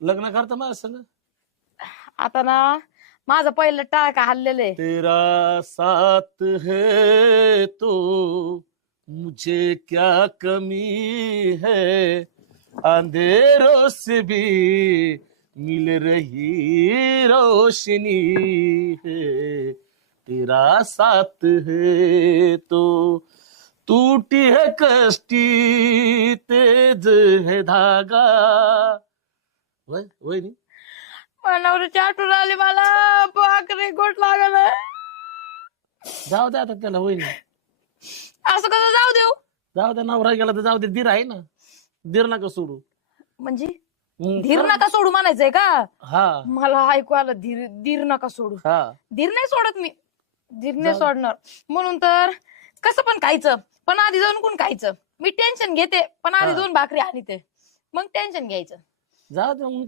लग्न करता माझ्या संग? आता ना माझं पहिलं टाळका हल्लेलं आहे. तेरा साथ है तो मुझे क्या कमी है, अंधेरों से भी मिल रही रोशनी है, तेरा साथ है तो टूटी है कष्टी तेज है धागा. वय नवऱ्याची आठवण आली मला, भाकरी गोट लागल. जाऊ दे आता त्याला. वहिनी असं कसं जाऊ देऊ? जाऊ दे, नवरा गेला तर जाऊ दे. दीर आहे ना, दीर नका सोडू. म्हणजे हम्म, धीर नका सोडू म्हणायचंय का? हा मला ऐकू आलं धीर धीर नका सोडू. हा. धीर नाही सोडत मी, धीर नाही सोडणार. म्हणून तर कसं पण खायचं, पण आधी जाऊन कोण खायचं. मी टेन्शन घेते, पण आधी हा. 2 भाकरी आणते, मग टेन्शन घ्यायचं. जाऊ दे मग.